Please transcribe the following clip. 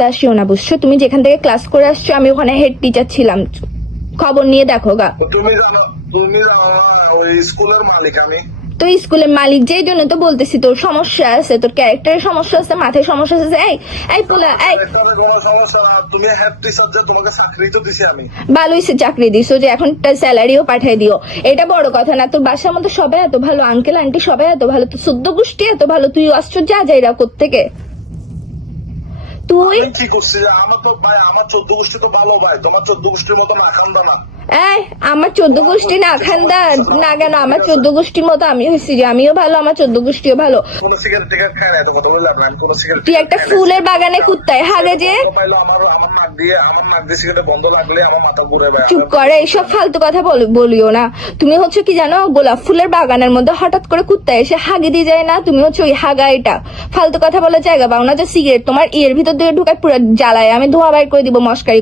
রাস্তা আসিও না, বুঝছো? তুমি যেখান থেকে ক্লাস করে আসছো, আমি ওখানে হেড টিচার ছিলাম, খবর নিয়ে দেখো গা। তুমি জানো না ওই স্কুলের মালিক আমি। তো স্কুলের মালিক, যেই জন্য তো বলতেছি তোর সমস্যা আছে, তোর ক্যারেক্টারের সমস্যা আছে, মাথায় সমস্যা আছে। এই পোলা, এই এখানে কোনো সমস্যা না, তুমি হেড টিচার যে, তোমাকে চাকরি তো দিছি আমি। ভালো হয়েছে চাকরি দিছো, যে এখন স্যালারিও পাঠাই দিও, এটা বড় কথা না। তোর বাসার মধ্যে সবাই এত ভালো, আঙ্কেল আন্টি সবাই এত ভালো, তোর 14 গোষ্ঠী এত ভালো, তুই আশ্চর্য যাইরা কোত্থেকে তুই? আমি কি করছি যে, আমার তো ভাই, আমার 14 গোষ্ঠী তো ভালো ভাই, তোমার 14 গোষ্ঠীর মতো না খান্দা না। আমার 14 গোষ্ঠী না খান্দা না কেন? আমার 14 গোষ্ঠীর মতো আমি হয়েছি, যে আমিও ভালো, আমার 14 গোষ্ঠীও ভালো। কোনো সিগারেট টিগারেট খায় না, এত কথা বললাম না, আমি কোনো সিগারেট। তুই একটা ফুলের বাগানে কুত্তায় হাগে যে। আমার নাক দিয়ে সিগারেট বন্ধ লাগলে আমার মাথা ঘুরে ভাই। চুপ করে, এইসব ফালতু কথা বলিও না। তুমি হচ্ছে কি জানো, গোলাপ ফুলের বাগানের মধ্যে হঠাৎ করে কুত্তা এসে হাগে দিয়ে যায় না, তুমি হচ্ছে ওই হাগা। এটা ফালতু কথা বলার জায়গা পাও না। যে সিগারেট তোমার ইয়ের ভিতর দিয়ে ঢুকায় পুরো জ্বালায়, আমি ধোয়া বাইর করে দিব মস্কারি।